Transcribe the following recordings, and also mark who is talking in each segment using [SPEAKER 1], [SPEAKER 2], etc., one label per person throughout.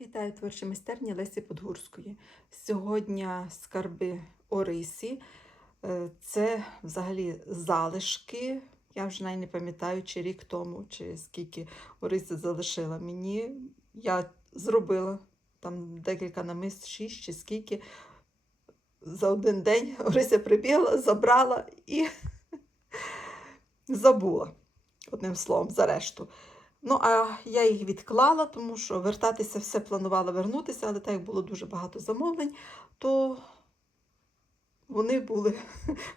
[SPEAKER 1] Вітаю творчі майстерні Лесі Подгурської. Сьогодні скарби Орисі. Е, Це взагалі залишки. Я вже навіть не пам'ятаю, чи рік тому, чи скільки Орися залишила мені. Я зробила там декілька намист, шість чи скільки. За один день Орися прибігла, забрала і забула, одним словом, за решту. Ну, а я їх відклала, тому що вертатися все планувала вернутися, але так як було дуже багато замовлень, то вони були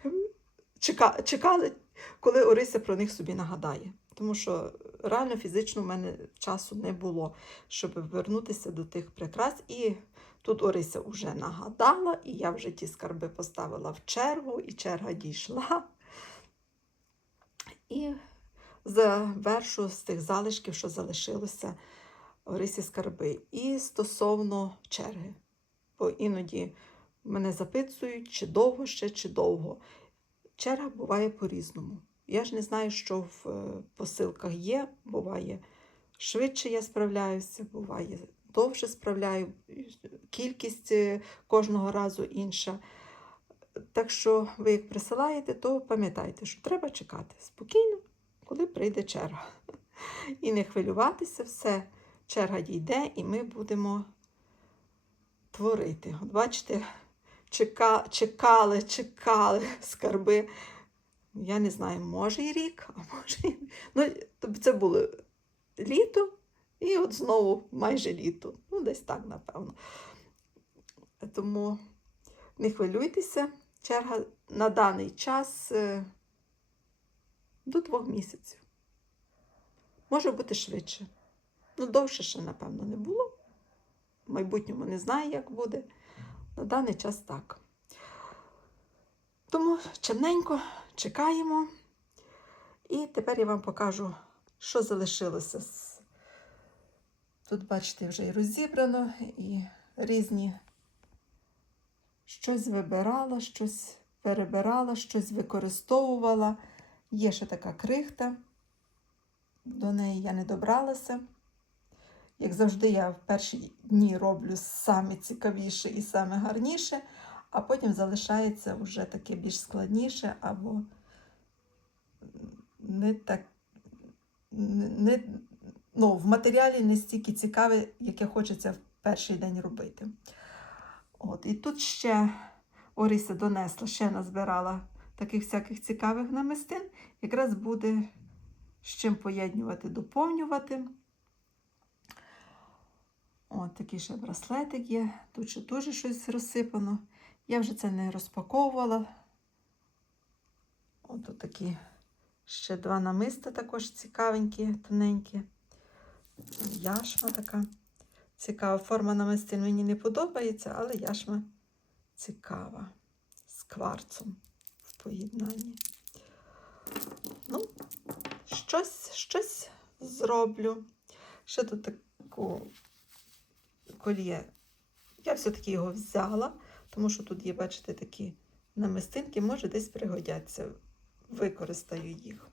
[SPEAKER 1] чекали, коли Орися про них собі нагадає. Тому що реально фізично в мене часу не було, щоб вернутися до тих прикрас. І тут Орися вже нагадала, і я вже ті скарби поставила в чергу, і черга дійшла. І завершу з тих залишків, що залишилося в рисі скарби. І стосовно черги. Бо іноді мене запитують, чи довго ще, чи довго. Черга буває по-різному. Я ж не знаю, що в е, посилках є. Буває швидше я справляюся, буває довше справляю, кількість е, кожного разу інша. Так що ви як присилаєте, то пам'ятайте, що треба чекати спокійно, коли прийде черга. І не хвилюватися, все, черга дійде, і ми будемо творити. От бачите, чека, чекали, чекали скарби. Я не знаю, може і рік, а може і. Ну, тобто це було літо, і от знову майже літо. Ну, десь так, напевно. Тому не хвилюйтеся, черга на даний час е, до двох місяців. Може бути швидше. Ну, довше ще, напевно, не було. В майбутньому не знаю, як буде. На даний час так. Тому чемненько чекаємо. І тепер я вам покажу, що залишилося. Тут, бачите, вже і розібрано, і різні щось вибирала, щось перебирала, щось використовувала. Є ще така крихта, до неї я не добралася. Як завжди, я в перші дні роблю саме цікавіше і саме гарніше, а потім залишається вже таке більш складніше або не так. Не, ну, в матеріалі не стільки цікаве, яке хочеться в перший день робити. От, і тут ще Орися донесла, ще назбирала таких всяких цікавих намистин. Якраз буде з чим поєднювати, доповнювати. От такий ще браслетик є. Тут ще дуже щось розсипано. Я вже це не розпаковувала. От такі ще два намиста також цікавенькі, тоненькі. Яшма така. Цікава форма намистин мені не подобається, але яшма цікава. З кварцом поєднанні. Ну, щось, щось зроблю. Ще тут таку коліє. Я все-таки його взяла, тому що тут є, бачите, такі намистинки, може, десь пригодяться. Використаю їх.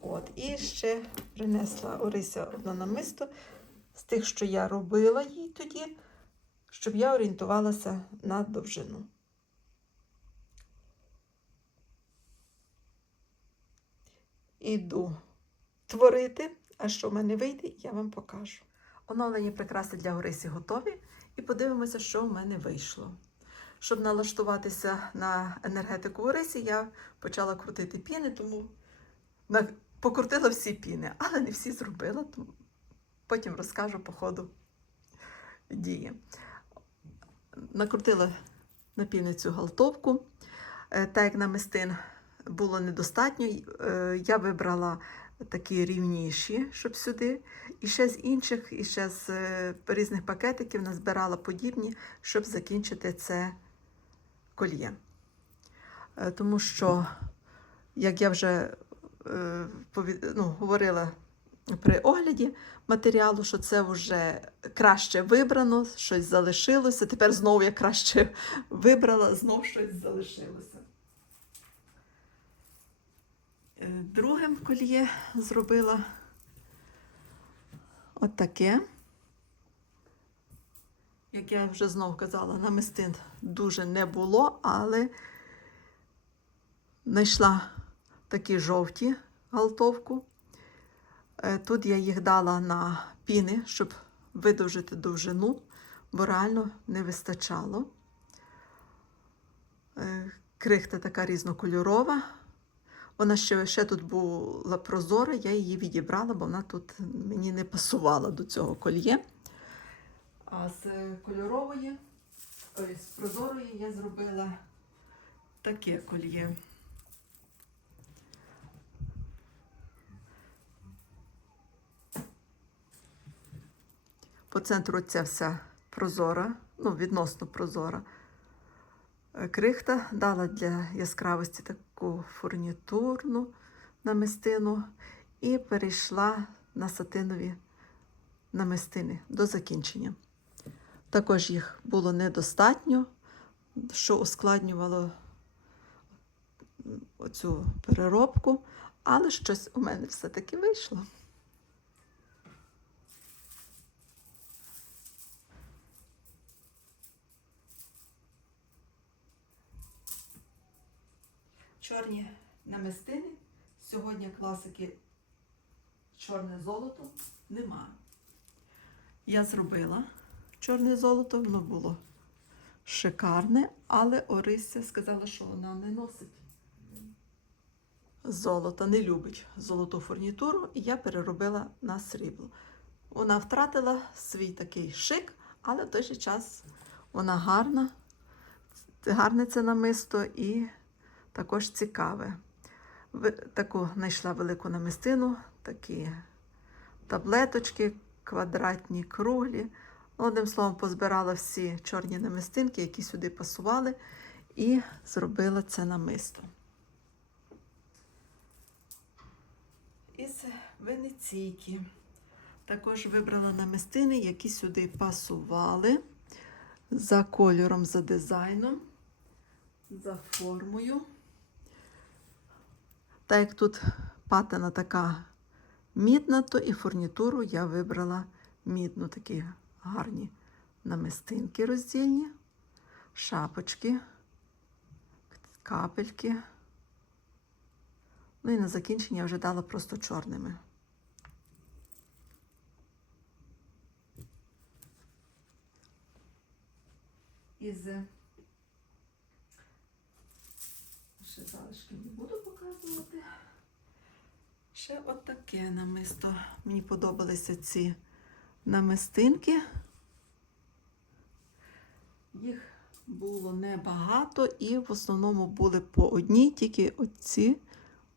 [SPEAKER 1] От, і ще принесла Орися одне намисто з тих, що я робила їй тоді, щоб я орієнтувалася на довжину. Іду творити, а що в мене вийде, я вам покажу. Оновлені прикраси для Орисі готові, і подивимося, що в мене вийшло. Щоб налаштуватися на енергетику Орисі, я почала крутити піни, тому покрутила всі піни, але не всі зробила, тому потім розкажу по ходу дії. Накрутила на піни цю галтовку. Е, Так як намистин було недостатньо, е, я вибрала такі рівніші, щоб сюди. І ще з інших, і ще з е, різних пакетиків назбирала подібні, щоб закінчити це кольє. Е, Тому що, як я вже ну, говорила при огляді матеріалу, що це вже краще вибрано, щось залишилося. Тепер знову я краще вибрала, знов щось залишилося. Другим кольє зробила отаке. Як я вже знов казала, намистин дуже не було, але знайшла такі жовті галтовку. Е, Тут я їх дала на піни, щоб видовжити довжину, бо реально не вистачало. Е, Крихта така різнокольорова. Вона ще, ще тут була прозора, я її відібрала, бо вона тут мені не пасувала до цього кольє. А з кольорової, ой, з прозорої я зробила таке кольє. По центру ця вся прозора, ну, відносно прозора. Крихта дала для яскравості таку фурнітурну намистину і перейшла на сатинові намистини до закінчення. Також їх було недостатньо, що ускладнювало оцю переробку, але щось у мене все-таки вийшло. Чорні намистини. Сьогодні класики чорне золото нема. Я зробила чорне золото, воно було шикарне, але Орися сказала, що вона не носить золота, не любить золоту фурнітуру, і я переробила на срібло. Вона втратила свій такий шик, але в той же час вона гарна, гарне це намисто і також цікаве. Таку знайшла велику намистину, такі таблеточки, квадратні, круглі. Одним словом, позбирала всі чорні намистинки, які сюди пасували, і зробила це намисто. Із венеційки. Також вибрала намистини, які сюди пасували за кольором, за дизайном, за формою. Так як тут патина така мідна, то і фурнітуру я вибрала мідну, такі гарні намистинки роздільні, шапочки, капельки. Ну і на закінчення я вже дала просто чорними. Із ще залишки не буду показувати. Ще отаке намисто. Мені подобалися ці намистинки. Їх було небагато, і в основному були по одній, тільки оці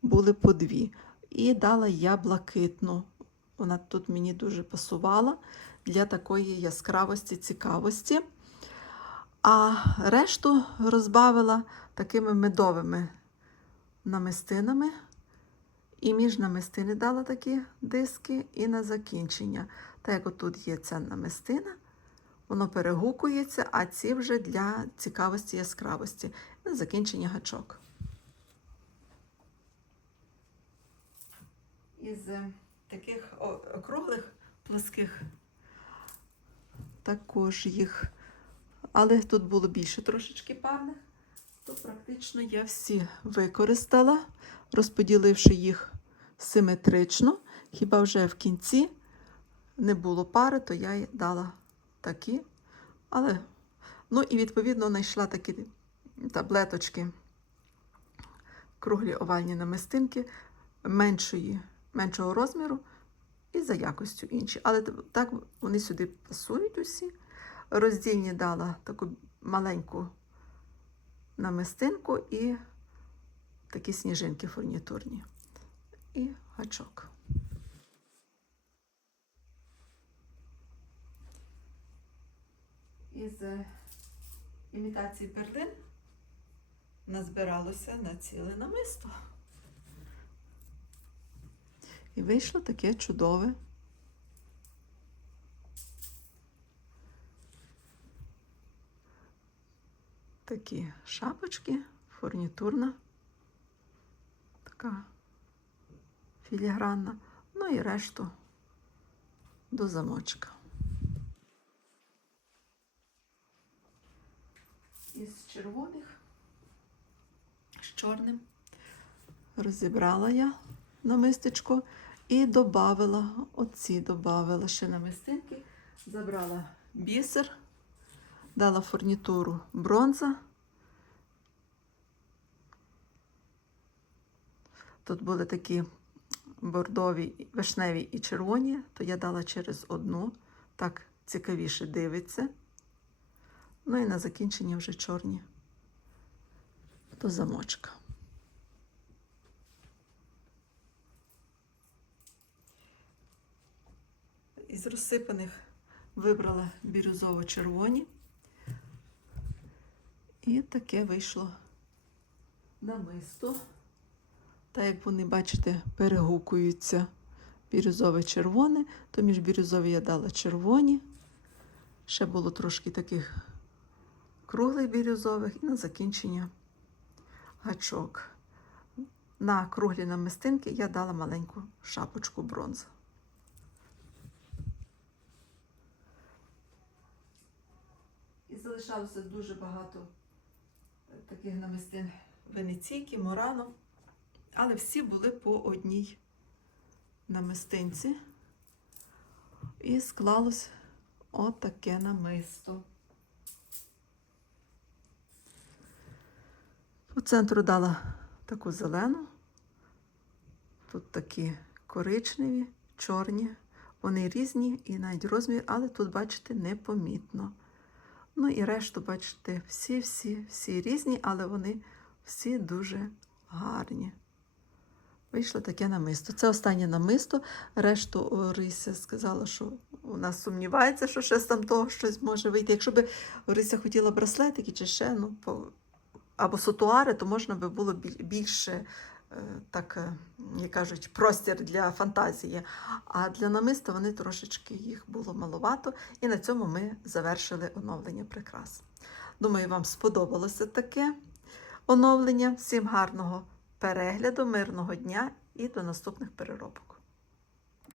[SPEAKER 1] були по дві. І дала я блакитну. Вона тут мені дуже пасувала для такої яскравості, цікавості. А решту розбавила такими медовими намистинами. І між намистини дала такі диски, і на закінчення. Так як отут є ця намистина, воно перегукується, а ці вже для цікавості яскравості. На закінчення гачок. Із таких округлих плоских також їх, але тут було більше трошечки парних, то практично я всі використала, розподіливши їх симетрично. Хіба вже в кінці не було пари, то я й дала такі. Але, ну і відповідно знайшла такі таблеточки, круглі овальні намистинки меншої, меншого розміру і за якостю інші. Але так вони сюди пасують усі. Роздільні дала таку маленьку намистинку і такі сніжинки фурнітурні. І гачок. Із імітації перлин назбиралося на ціле намисто. І вийшло таке чудове. Такі шапочки, фурнітурна, така філігранна, ну і решту до замочка. із червоних з чорним. Розібрала я намистечко і додавила, оці додавила ще намистинки, забрала бісер, дала фурнітуру бронза. Тут були такі бордові, вишневі і червоні, то я дала через одну, так цікавіше дивиться. Ну і на закінчення вже чорні до замочка. Із розсипаних вибрала бірюзово-червоні. І таке вийшло намисто. Та як вони, бачите, перегукуються бірюзове червоне, то між бірюзові я дала червоні. Ще було трошки таких круглих бірюзових і на закінчення гачок. На круглі намистинки я дала маленьку шапочку бронзи. І залишалося дуже багато таких намистин венеційки, морано, але всі були по одній намистинці. І склалось отаке намисто. По центру дала таку зелену, тут такі коричневі, чорні. Вони різні і навіть розмір, але тут, бачите, непомітно. Ну і решту, бачите, всі-всі, всі різні, але вони всі дуже гарні. Вийшло таке намисто. Це останнє намисто. Решту о, Рися сказала, що нас сумнівається, що ще там того щось може вийти. Якщо б Рися хотіла браслетики чи ще, ну, або сутуари, то можна би було більше, так, е, як кажуть, простір для фантазії. А для намиста вони трошечки їх було маловато. І на цьому ми завершили оновлення прикрас. Думаю, вам сподобалося таке оновлення. Всім гарного перегляду, мирного дня і до наступних переробок.